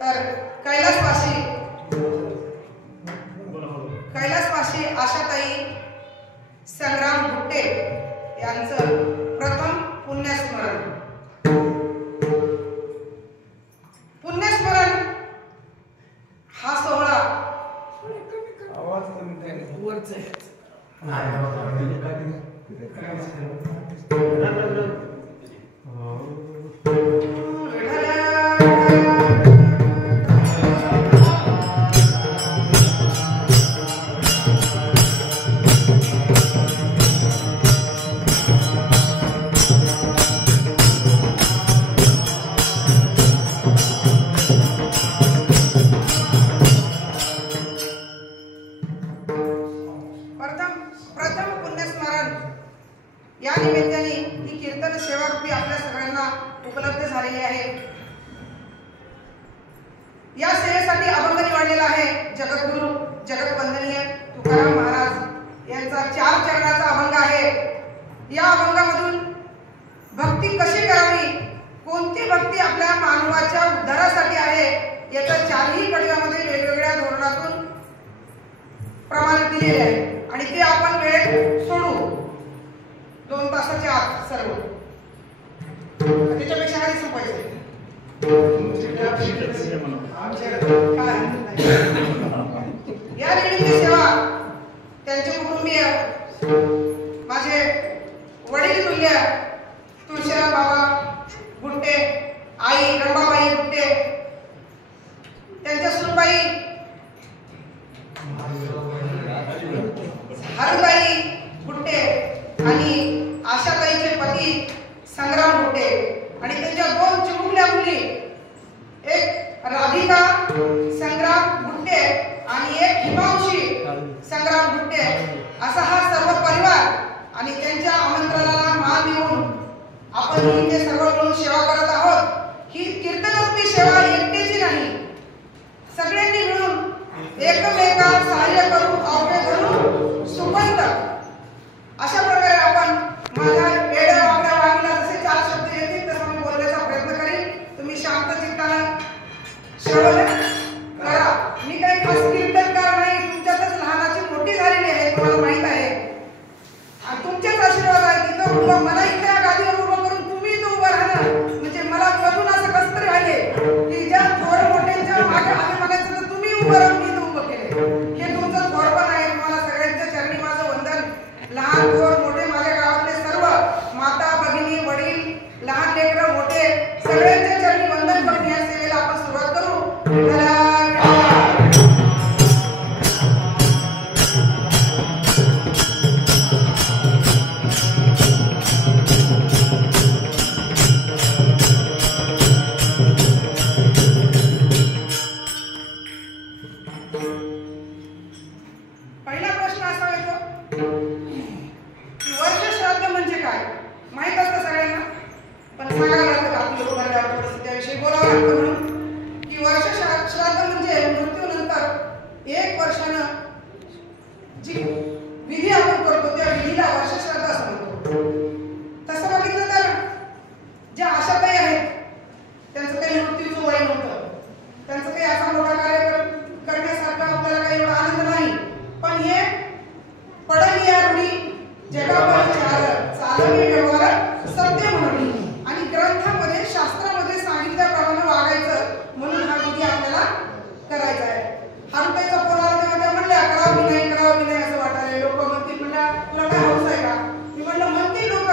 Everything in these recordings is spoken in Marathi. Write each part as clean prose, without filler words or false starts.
तर कैलासवासी आशाताई संग्राम गुट्टे यांचं प्रथम पुण्यस्मरण हा सोहळा या निमित्ताने ही कीर्तन सेवा रूपी आपल्या सगळ्यांना उपलब्ध झालेली आहे। या सेवेसाठी अभंग निवडलेला आहे जगद्गुरु जगतवंदनीय तुकाराम महाराज यांचा 4 चरणाचा अभंग आहे। या अभंगामधून भक्ती कशी करावी, कोणती भक्ती आपल्या मानवाच्या उद्धारासाठी आहे याचा 4ही कडव्यामध्ये वेगवेगळ्या धोरणातून प्रमाण दिलेले आहे आणि ते आपण वेळेत सोडू 2 तासाच्या आत सर्व त्याच्यापेक्षा काही संपायचे या निमित्त सेवा त्यांचे कुटुंबीय माझे वडील तुल्य तुळशीराम बाबा गुट्टे, आई रंबाबाई गुट्टे, त्यांच्या सुनबाई हरुबाई गुट्टे आणि आशाताईचे पती संग्राम गुट्टे आणि त्यांच्या 2 चिमुकल्या मुली, एक राधिका संग्राम गुट्टे आणि एक हिमांशी संग्राम गुट्टे, असा हा सर्व परिवार आणि त्यांच्या आमंत्रणाला मान देऊन आपण इथे सर्व मिळून सेवा करत आहोत। ही कीर्तनरूपी सेवा एकट्याची नाही, सगळ्यांनी मिळून एकमेकांना सहाय्य करू अवघे करू सुपंत अशा प्रकारे आपण माझ्या वेळेवर आपल्या वाणीला जसे 4 शब्द येतील तसं मी बोलण्याचा प्रयत्न करीन। तुम्ही शांत चित्ताने श्रवण करा। मी काही खास कीर्तनकार नाही, तुमच्यातच लहानाची मोठी झालेली आहे, तुम्हाला माहित आहे आणि तुमचेच आशीर्वाद आहे। तिथं उभं मला इथे गादीवर उभं करून तुम्ही इथं उभं राहणं म्हणजे मला बघून असं कसं तरी व्हायले की ज्या थोर मोठ्यांच्या मागे आम्ही म्हणायचं तर तुम्ही उभं राहून इथं उभं केले। हे तुमचं थोरपण आहे। तुम्हाला सगळ्यांच्या चरणी माझं वंदन। लहान थोर मोठे माझ्या गावातले सर्व माता भगिनी वडील लहान लेकरं मोठे सगळ्यांच्या चरणी वंदन करून या सेवेला आपण सुरुवात करू। पहिला प्रश्न असा येतो की वर्ष श्राद्ध म्हणजे काय? माहित असतं सगळ्यांना, पण सांगायला लागतं आपली लोक भरल्यावर थोडंसं त्याविषयी बोलावं लागतं म्हणून की वर्ष श्राद्ध म्हणजे मृत्यूनंतर 1 वर्षानं जी विधी आपण करतो त्या विधीला वर्ष श्राद्ध असं म्हणतो। तसं बघितलं तर ज्या आशाताई आहेत त्यांचं काही मृत्यूचं वय नव्हतं, त्यांचं काही असा मोठा कार्य करण्यासारखा आपल्याला काही एवढा आनंद नाही, पण हे पडली या रूढी जगावर चालवी व्यवहार सत्य म्हणून आणि ग्रंथामध्ये शास्त्रामध्ये सांगितल्याप्रमाणे वागायचं म्हणून हा विधी आपल्याला करायचा आहे। हरुताईचा फोन आला तेव्हा त्या म्हणल्या करावं की नाही असं वाटायला लोक म्हणतील, म्हणल्या तुला काय हौस आहे का? मी म्हणलं म्हणतील लोक,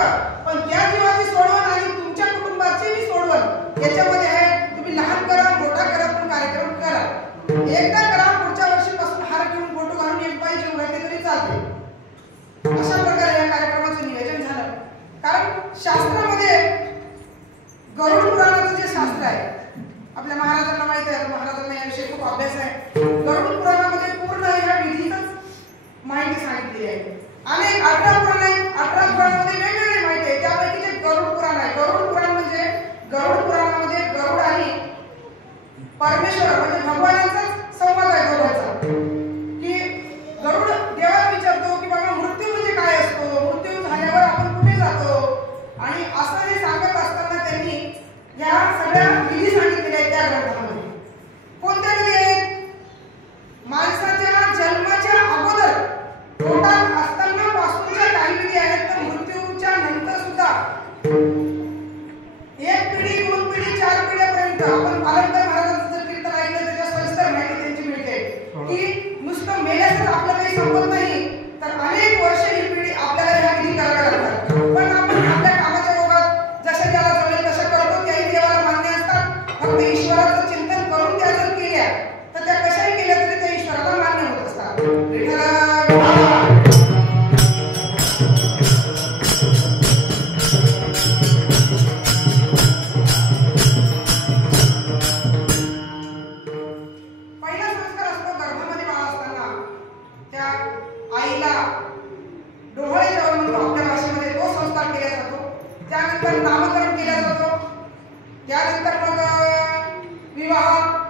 पण त्या जीवाची सोडवण आणि तुमच्या कुटुंबाची मी सोडवण याच्यामध्ये आहे। तुम्ही लहान करा मोठा करा पण कार्यक्रम करा, एकदा करा, पुढच्या वर्षीपासून हार घेऊन फोटो घालून 1 पाय जेव घातले तरी चालते। अशा प्रकारे या कार्यक्रमाचं नियोजन झालं। कारण शास्त्रामध्ये गरुड पुराणाचं जे शास्त्र आहे आपल्या महाराजांना माहिती आहे, महाराजांना याविषयी खूप अभ्यास आहे। गरुड पुराणामध्ये पूर्ण ह्या विधीचंच माहिती सांगितलेली आहे। अनेक 18 पुराण आहेत, 18 पुराणामध्ये वेगवेगळी माहिती आहे। त्यापैकी जे गरुड पुराण आहे, गरुड पुराण म्हणजे गरुड पुराणामध्ये गरुड आणि परमेश्वर म्हणजे भगवानाचा संवाद आहे दोघांचा की गरुड देवाला विचारतो की बाबा मृत्यू म्हणजे काय असतो, मृत्यू झाल्यावर आपण कुठे जातो आणि असं हे सांगत असताना त्यांनी या सगळ्या विधी सांगितलेल्या आहेत त्या ग्रंथामध्ये।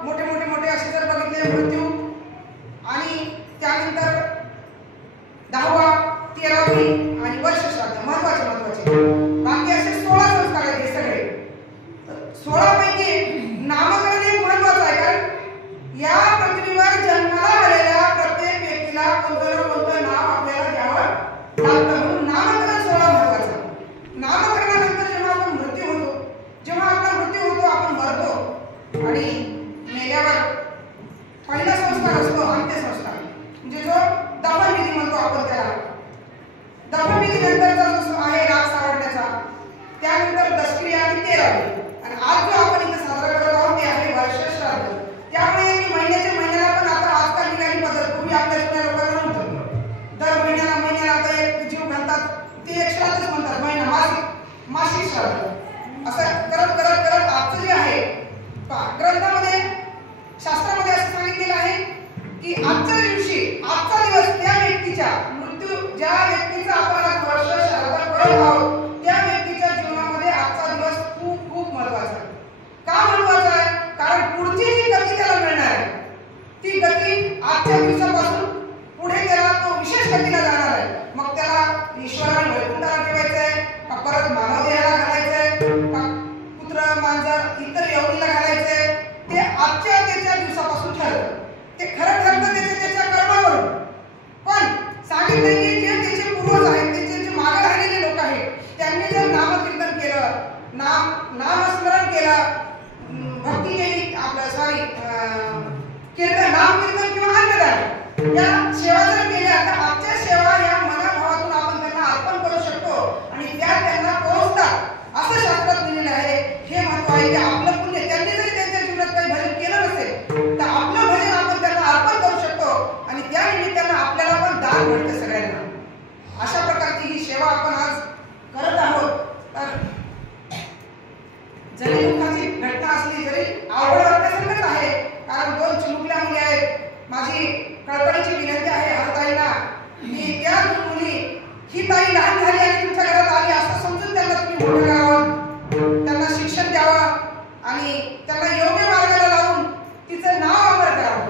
मोठे मोठे मोठे असे जर बघितले मृत्यू आणि त्यानंतर 10वा 13वी आणि वर्ष श्राद्ध महत्वाचे बाकी असे 16 संस्कार आहेत. हे सगळे 16 पैकी नामकरण एक महत्वाचं आहे, कारण या पृथ्वीवर जन्माला आलेल्या प्रत्येक व्यक्तीला कोणतं ना कोणतं नाव आपल्याला द्यावं लागतं, म्हणून नामकरण 16 महत्वाचं. नामकरणानंतर जेव्हा आपण मृत्यू होतो, जेव्हा आपला मृत्यू होतो, आपण मरतो आणि मेल्यावर पहिला संस्कार असतो अंत्यसंस्कार, म्हणजे जो दफनविधी म्हणतो आपण त्याला. दफनविधी नंतरचा जो आहे राग सावरण्याचा, त्यानंतर दशक्रिया आणि 13वी, आणि आज जो आपण इथे साजरा करत आहोत ते आहे वर्ष श्राद्ध. त्यामुळे मी महिन्याला पण आता आजकाल निघाली पद्धत, पूर्वी आपल्या जुन्या लोकांना नव्हतं. दर महिन्याला आता एक जीव घालतात, ते एक श्राद्धच म्हणतात, मासिक श्राद्ध. असं करत आजचं जे आहे ग्रंथामध्ये शास्त्रामध्ये असं सांगितलेलं आहे की आजच्या दिवशी आजचा दिवस त्या व्यक्तीच्या मृत्यू, ज्या व्यक्तीचा आपण आज वर्ष श्राद्ध करत आहोत त्या व्यक्तीच्या जीवनामध्ये आजचा दिवस खूप खूप महत्वाचा आहे. का महत्वाचा आहे? कारण पुढची जी गती त्याला मिळणार आहे ती गती आजच्या दिवसापासून पुढे त्याला तो विशेष गतीला जाणार आहे. मग त्याला ईश्वराने वैकुंठाला ठेवायचंय का परत मानव देहाला घालायचंय का पुत्र मांजर इतर योनीला घालायचंय, ते आजच्या त्याच्या दिवसापासून ठरतं. ते खरं ठरतं त्याच्या कर्मावरून. पण सांगितलं की जे त्याचे पूर्वज आहेत, त्याचे जे मागे राहिलेले लोक आहेत, त्यांनी जर नामकीर्तन केलं, नामस्मरण केलं, भक्ती केली, कीर्तन, नामकीर्तन किंवा अन्नदान या सेवा जर केल्या, तर आजच्या सेवा या मनाभावातून आपण त्यांना अर्पण करू शकतो आणि त्या त्यांना पोहोचतात असं शास्त्रात लिहिलेलं आहे. हे महत्व आहे की आपलं पुण्य, त्यांनी जरी त्यांच्या जीवनात काही भजन केलं नसेल तर आपलं भजन आपण त्यांना अर्पण करू शकतो आणि त्या निमित्तानं आपल्याला पण दान मिळतं सगळ्यांना. अशा प्रकारची ही सेवा आपण आज करत आहोत. तर जरी दुःखाची घटना असली, जरी आवड वाटण्यासारखंच आहे, कारण 2 चिमुकल्या मुली आहेत. माझी कळकळीची विनंती आहे हरताईंना की त्या 2 मुली, ही ताई लहान झाली आणि तुमच्या घरात आली असं समजून त्यांना तुम्ही मोठं करावं, त्यांना शिक्षण द्यावं आणि त्यांना योग्य मार्गाला लावून तिचं नाव अमर करावं.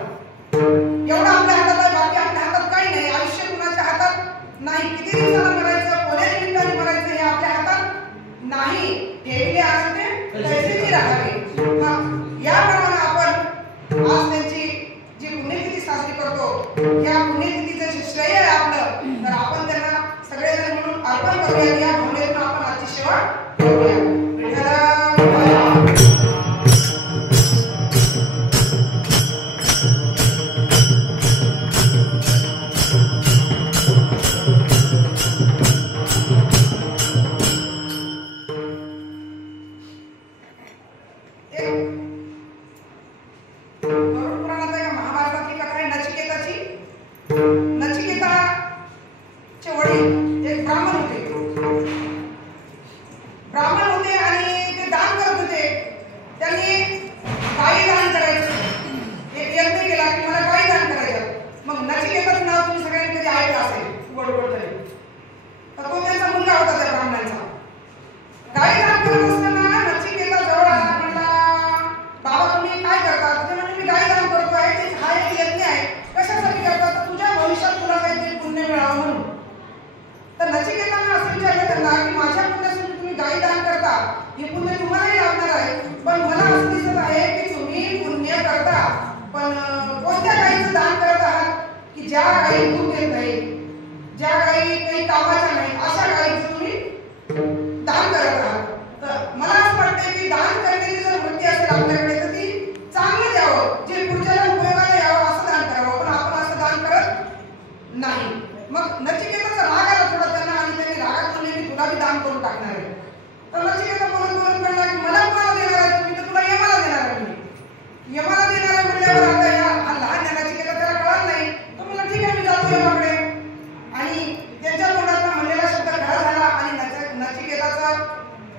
एवढं आपल्या हातात आहे, बाकी आपल्या हातात काही नाही. आयुष्य कुणाच्या हातात नाही. किती दिवसाला मरायचं, कोण्या निमित्ताने मरायचं हे आपल्या हातात नाही. ठेवले आनंद तैसेची राहावी. याप्रमाणे आपण आज त्यांची जी पुण्यतिथी साजरी करतो, या पुण्यतिथीचं जे श्रेय आहे आपलं, तर आपण त्यांना सगळेजण मिळून अर्पण करूया. या भावनेतून आपण आजची सेवा करूया.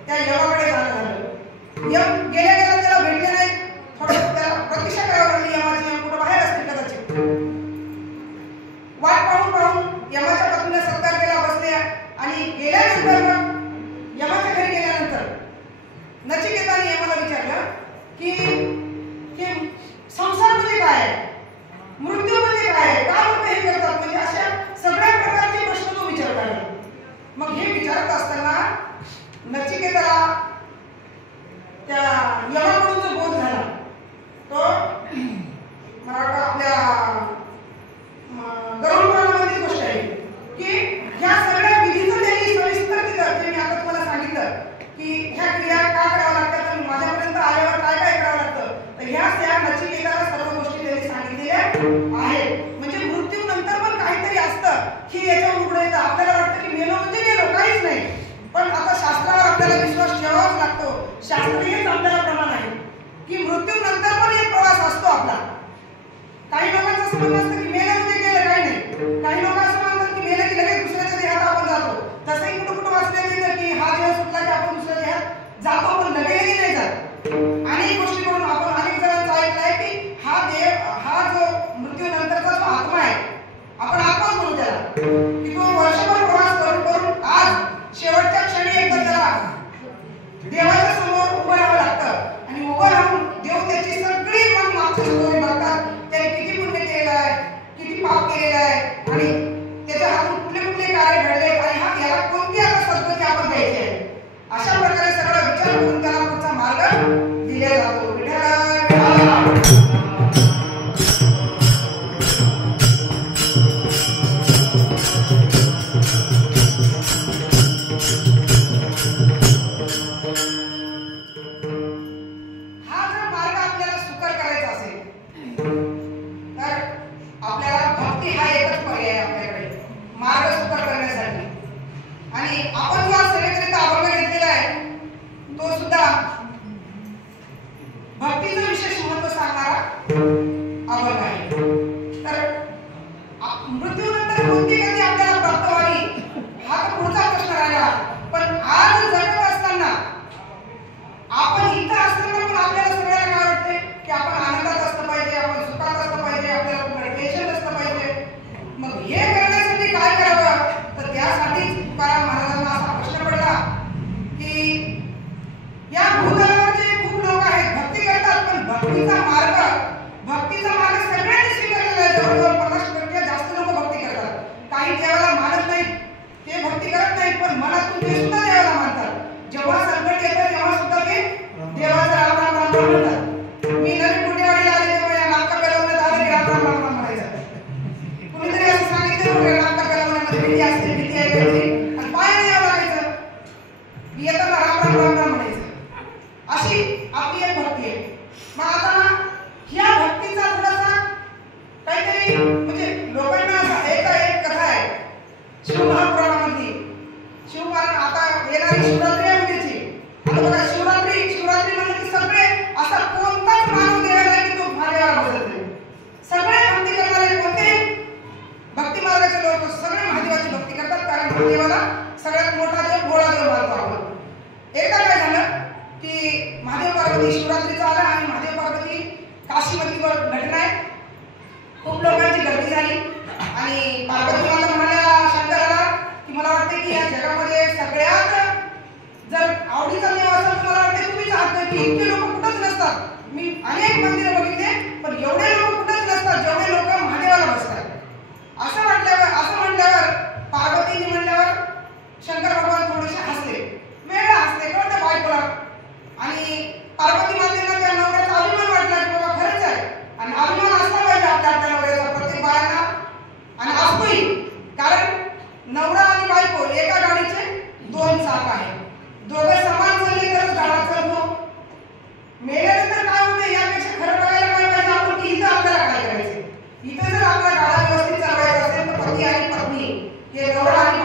त्या यमाकडे जाणं झालं. यम संसार म्हणजे काय आहे, मृत्यू म्हणजे काय आहे, का लोक हे करतात, म्हणजे अशा सगळ्या प्रकारचे प्रश्न तो विचारतात. मग हे विचारत असताना नचिकेताला त्या यमाकडून जो बोध झाला तो मला वाटतं आपल्या गरुड पुराणामधली गोष्ट आहे की ह्या सगळ्या विधीचं त्यांनी सविस्तर दिलं. जे मी आता तुम्हाला सांगितलं की ह्या क्रिया का कराव्या लागतात आणि माझ्यापर्यंत आल्यावर काय काय करावं लागतं, तर ह्या त्या नचिकेताला सर्व गोष्टी त्यांनी सांगितलेल्या आहेत. म्हणजे मृत्यू नंतर पण काहीतरी असतं की याच्यावर उघडं येतं. आपल्याला वाटतं की मेलो म्हणजे गेलो, काहीच नाही, पण आता शास्त्रावर आपल्याला विश्वास ठेवावाच लागतो. शास्त्र हेच आपल्याला प्रमाण आहे की मृत्यू नंतर पण एक प्रवास असतो आपला. काही लोकांचं असं म्हणणं असतं की मेलं म्हणजे गेलं, काही नाही. काही लोक असं म्हणतात की मेलं की लगेच दुसऱ्याच्या देहात आपण जातो. तसंही कुठं कुठं वाचण्यात येतं की हा देह सुटला की आपण दुसऱ्या देहात जातो, पण लगेचही नाही जात. अनेक गोष्टी करून आपण अनेक जणांचं ऐकलंय की हा जो मृत्यू नंतरचा जो आत्मा आहे, आपण आत्माच म्हणू त्याला, की तो वर्षभर प्रवास करून करून आज शेवटच्या क्षणी एकदा त्याला देवाच्या समोर उभं राहावं लागतं आणि उभं राहून देव त्याची सगळी मग मागची स्टोरी बघतात. त्याने किती पुण्य केलेलं आहे, किती पाप केलेलं आहे आणि त्याच्या हातून कुठले कुठले कार्य घडले आणि याला कोणती आता सद्गती आपण द्यायची आहे. अशा प्रकारे सगळा विचार करून त्याला पुढचा मार्ग दिला जातो. इथं जर आपला गाडा व्यवस्थित चालवायचा असेल तर पती आणि पत्नी हे नवरा आणि